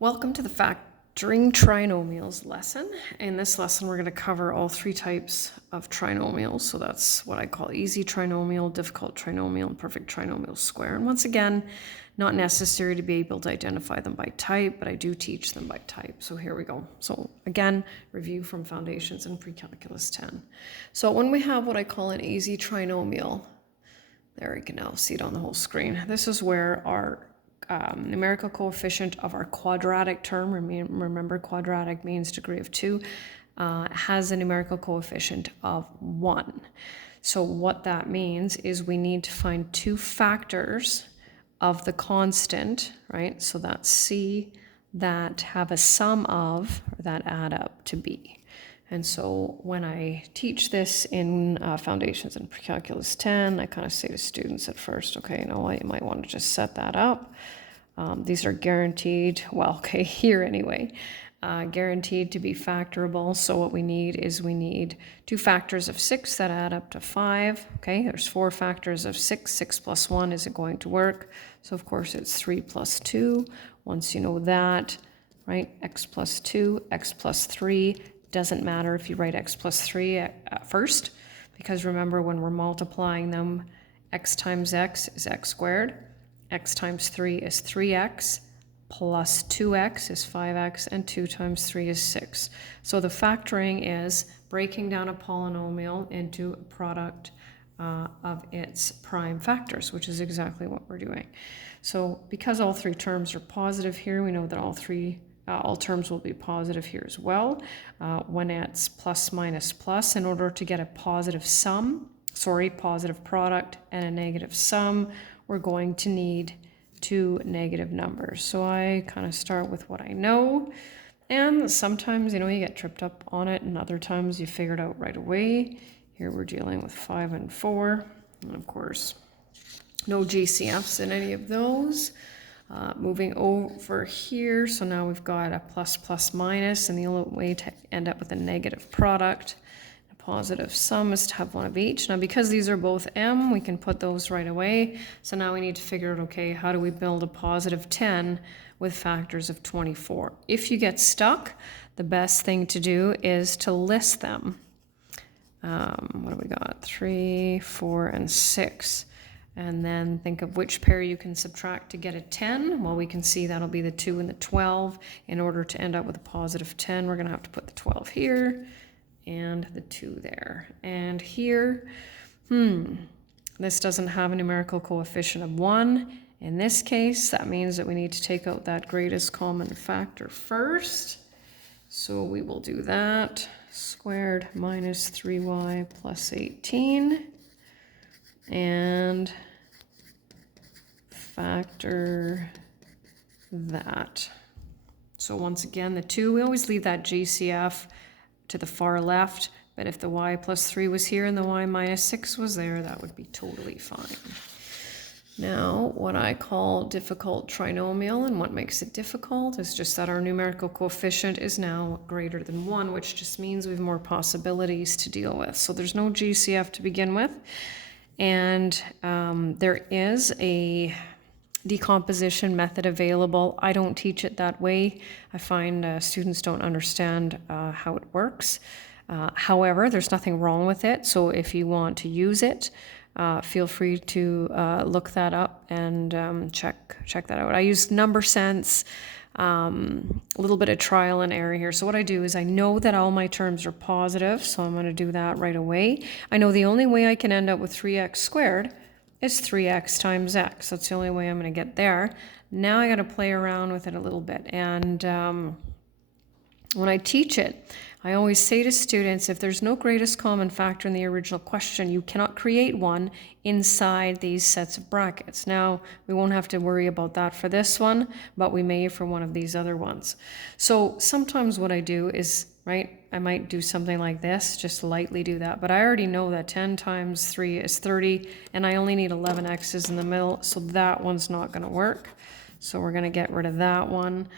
Welcome to the Factoring Trinomials lesson. In this lesson, we're going to cover all three types of trinomials. So that's what I call easy trinomial, difficult trinomial, and perfect trinomial square. And once again, not necessary to be able to identify them by type, but I do teach them by type. So here we go. So again, review from Foundations and Pre-Calculus 10. So when we have what I call an easy trinomial, there you can now see it on the whole screen. This is where our numerical coefficient of our quadratic term, remember quadratic means degree of 2, has a numerical coefficient of 1. So what that means is we need to find two factors of the constant, right? So that's C, that have a sum of, or that add up to B. And so when I teach this in Foundations and Pre-Calculus 10, I kind of say to students at first, okay, you know what, you might want to just set that up. These are guaranteed, well, okay, here anyway, guaranteed to be factorable. So what we need is we need two factors of 6 that add up to 5. Okay, there's 4 factors of 6. 6 plus 1 isn't going to work. So of course it's 3 plus 2. Once you know that, right, x plus 2, x plus 3. Doesn't matter if you write x plus 3 first, because remember when we're multiplying them, x times x is x squared, x times 3 is 3x, plus 2x is 5x, and 2 times 3 is 6. So the factoring is breaking down a polynomial into a product of its prime factors, which is exactly what we're doing. So because all three terms are positive here, we know that all terms will be positive here as well. When it's plus minus plus, in order to get a positive product and a negative sum, we're going to need two negative numbers. So I kind of start with what I know, and sometimes, you know, you get tripped up on it, and other times you figure it out right away. Here we're dealing with 5 and 4, and of course, no GCFs in any of those. Moving over here, so now we've got a plus, plus, minus, and the only way to end up with a negative product, a positive sum, is to have one of each. Now because these are both m, we can put those right away. So now we need to figure out, okay, how do we build a positive 10 with factors of 24? If you get stuck, the best thing to do is to list them. What do we got? 3, 4, and 6. And then think of which pair you can subtract to get a 10. Well, we can see that'll be the 2 and the 12. In order to end up with a positive 10, we're going to have to put the 12 here and the 2 there. And here, this doesn't have a numerical coefficient of 1. In this case, that means that we need to take out that greatest common factor first. So we will do that. Squared minus 3y plus 18. And factor that. So once again, the 2, we always leave that GCF to the far left, but if the y plus 3 was here and the y minus 6 was there, that would be totally fine. Now, what I call difficult trinomial, and what makes it difficult is just that our numerical coefficient is now greater than 1, which just means we have more possibilities to deal with. So there's no GCF to begin with, and there is a decomposition method available. I don't teach it that way. I find students don't understand how it works. However, there's nothing wrong with it. So if you want to use it, feel free to look that up and check that out. I use number sense, a little bit of trial and error here. So what I do is I know that all my terms are positive, so I'm going to do that right away. I know the only way I can end up with 3x squared is 3x times x. That's the only way I'm going to get there. Now I got to play around with it a little bit. And when I teach it, I always say to students, if there's no greatest common factor in the original question, you cannot create one inside these sets of brackets. Now, we won't have to worry about that for this one, but we may for one of these other ones. So sometimes what I do is, right, I might do something like this, just lightly do that, but I already know that 10 times 3 is 30, and I only need 11 x's in the middle, so that one's not going to work. So we're going to get rid of that one.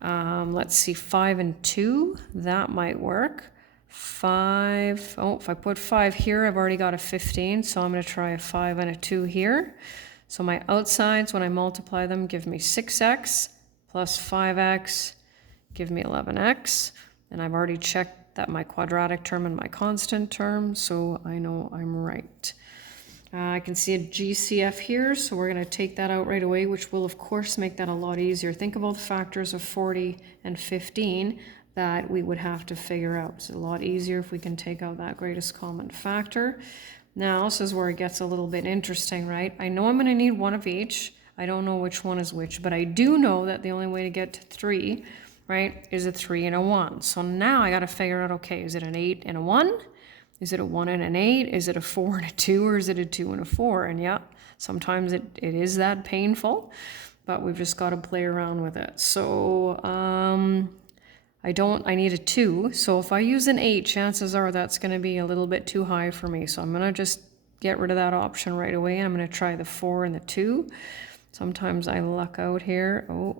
Let's see, 5 and 2, that might work. 5, oh, if I put 5 here, I've already got a 15, so I'm going to try a 5 and a 2 here. So my outsides, when I multiply them, give me 6x plus 5x, give me 11x. And I've already checked that my quadratic term and my constant term, so I know I'm right. I can see a GCF here, so we're going to take that out right away, which will of course make that a lot easier. Think of all the factors of 40 and 15 that we would have to figure out. It's a lot easier if we can take out that greatest common factor. Now this is where it gets a little bit interesting, right? I know I'm going to need one of each. I don't know which one is which, but I do know that the only way to get to 3, right, is a 3 and a 1. So now I got to figure out, okay, is it an 8 and a 1? Is it a 1 and an 8? Is it a 4 and a 2? Or is it a 2 and a 4? And yeah, sometimes it is that painful, but we've just got to play around with it. So I need a 2. So if I use an 8, chances are that's going to be a little bit too high for me. So I'm going to just get rid of that option right away. And I'm going to try the 4 and the 2. Sometimes I luck out here. Oh,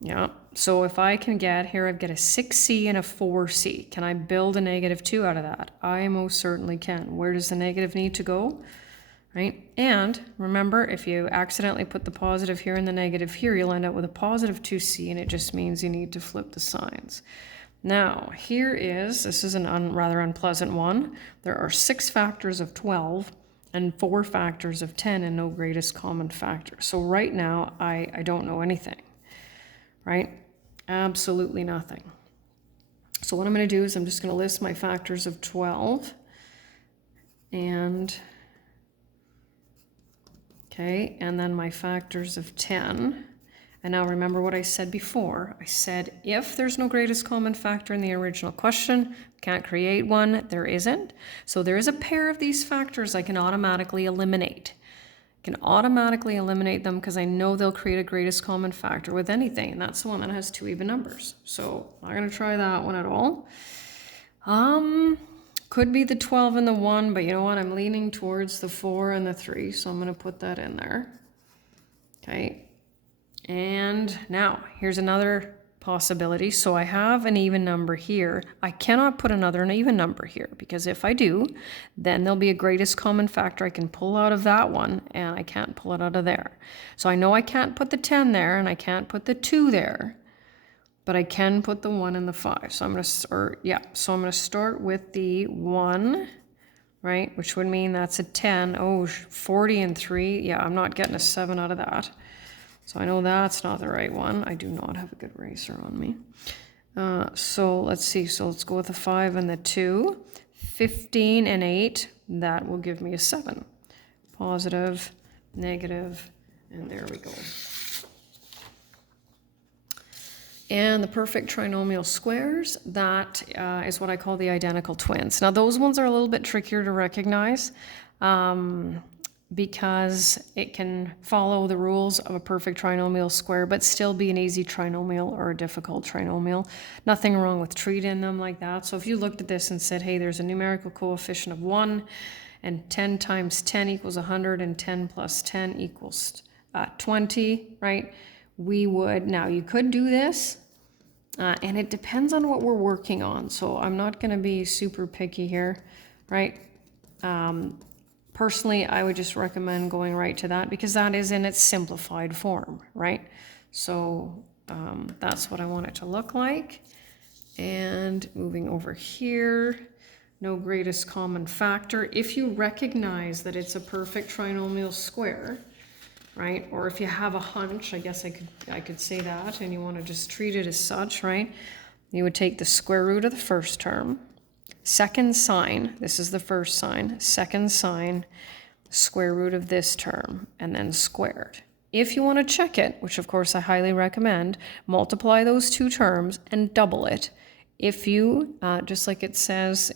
yeah. So if I can get here, I've got a 6c and a 4c. Can I build a -2 out of that? I most certainly can. Where does the negative need to go? Right? And remember, if you accidentally put the positive here and the negative here, you'll end up with a positive 2c, and it just means you need to flip the signs. Now, this is an rather unpleasant one. There are 6 factors of 12 and 4 factors of 10 and no greatest common factor. So right now, I don't know anything, right? Absolutely nothing. So what I'm going to do is I'm just going to list my factors of 12 and okay, and then my factors of 10. And now remember what I said before. I said if there's no greatest common factor in the original question, can't create one, there isn't. So there is a pair of these factors I can automatically eliminate. I can automatically eliminate them because I know they'll create a greatest common factor with anything, and that's the one that has 2 even numbers. So I'm not going to try that one at all. Could be the 12 and the 1, but you know what? I'm leaning towards the 4 and the 3, so I'm going to put that in there. Okay. And now, here's another possibility. So I have an even number here. I cannot put another even number here, because if I do, then there'll be a greatest common factor I can pull out of that one, and I can't pull it out of there. So I know I can't put the 10 there, and I can't put the 2 there. But I can put the 1 and the 5. So I'm going to start with the 1, right? Which would mean that's a 10. Oh, 40 and 3. Yeah, I'm not getting a 7 out of that. So I know that's not the right one. I do not have a good eraser on me. So let's see. So let's go with the 5 and the 2. 15 and 8. That will give me a 7. Positive, negative, and there we go. And the perfect trinomial squares, that is what I call the identical twins. Now those ones are a little bit trickier to recognize because it can follow the rules of a perfect trinomial square but still be an easy trinomial or a difficult trinomial. Nothing wrong with treating them like that. So if you looked at this and said, hey, there's a numerical coefficient of 1 and 10 times 10 equals 100 and 10 plus 10 equals 20, right? We would, now you could do this, and it depends on what we're working on. So I'm not going to be super picky here, right? Personally, I would just recommend going right to that because that is in its simplified form, right? So that's what I want it to look like. And moving over here, no greatest common factor. If you recognize that it's a perfect trinomial square, right? Or if you have a hunch, I guess I could say that, and you want to just treat it as such, right? You would take the square root of the first term, second sign, this is the first sign, second sign, square root of this term, and then squared. If you want to check it, which of course I highly recommend, multiply those 2 terms and double it. If you, just like it says,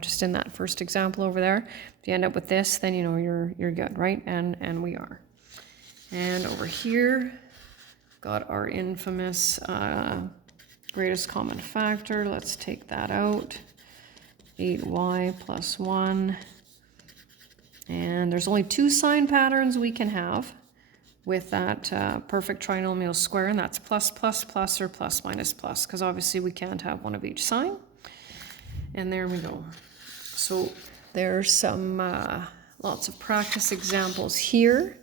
just in that first example over there, if you end up with this, then you know you're good, right? And we are. And over here, got our infamous greatest common factor. Let's take that out. 8y plus 1. And there's only 2 sign patterns we can have with that perfect trinomial square, and that's plus, plus, plus, or plus, minus, plus, because obviously we can't have one of each sign. And there we go. So there's some lots of practice examples here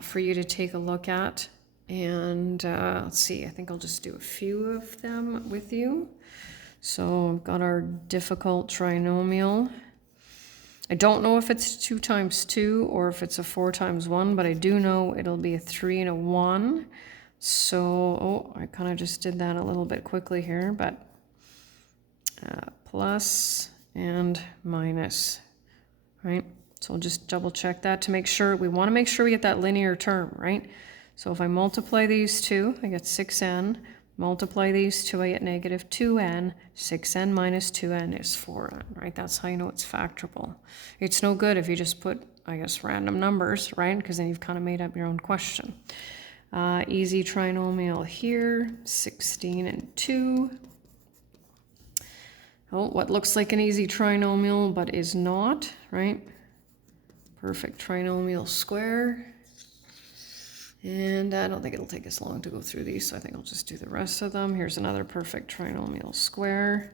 for you to take a look at. And let's see, I think I'll just do a few of them with you. So I've got our difficult trinomial. I don't know if it's 2 times 2 or if it's a 4 times 1, but I do know it'll be a 3 and a 1. So, oh, I kind of just did that a little bit quickly here, but plus and minus, right? So I'll just double check that to make sure. We want to make sure we get that linear term, right? So if I multiply these two, I get 6n. Multiply these two, I get negative 2n. 6n minus 2n is 4n, right? That's how you know it's factorable. It's no good if you just put, I guess, random numbers, right? Because then you've kind of made up your own question. Easy trinomial here, 16 and 2. Oh, what looks like an easy trinomial but is not, right? Perfect trinomial square. And I don't think it'll take us long to go through these, so I think I'll just do the rest of them. Here's another perfect trinomial square.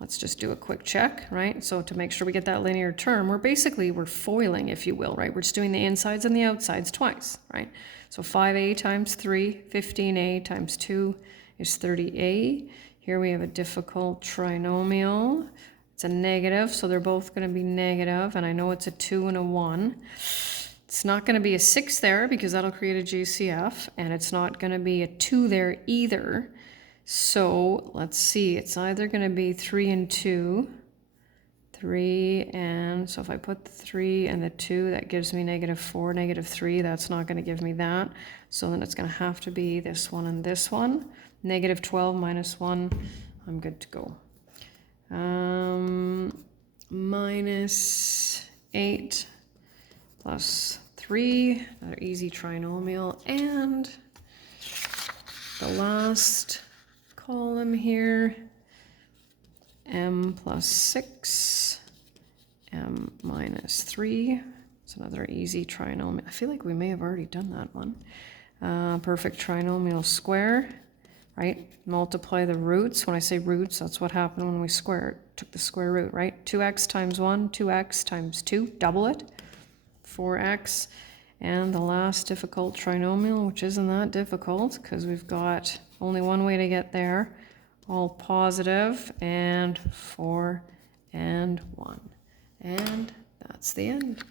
Let's just do a quick check, right? So to make sure we get that linear term, we're foiling, if you will, right? We're just doing the insides and the outsides twice, right? So 5a times 3, 15a times 2 is 30a. Here we have a difficult trinomial. It's a negative, so they're both going to be negative, and I know it's a 2 and a 1. It's not going to be a 6 there because that'll create a JCF, and it's not going to be a 2 there either. So let's see, it's either going to be 3 and 2, 3 and, so if I put the 3 and the 2, that gives me negative 4, negative 3. That's not going to give me that. So then it's going to have to be this one and this one. Negative 12 minus 1, I'm good to go. Minus 8 plus 3, another easy trinomial, and the last column here, m plus 6, m minus 3. It's another easy trinomial. I feel like we may have already done that one. Perfect trinomial square, right? Multiply the roots. When I say roots, that's what happened when we took the square root, right? 2x times 1, 2x times 2, double it. 4x, and the last difficult trinomial, which isn't that difficult because we've got only one way to get there, all positive, and 4 and 1. And that's the end.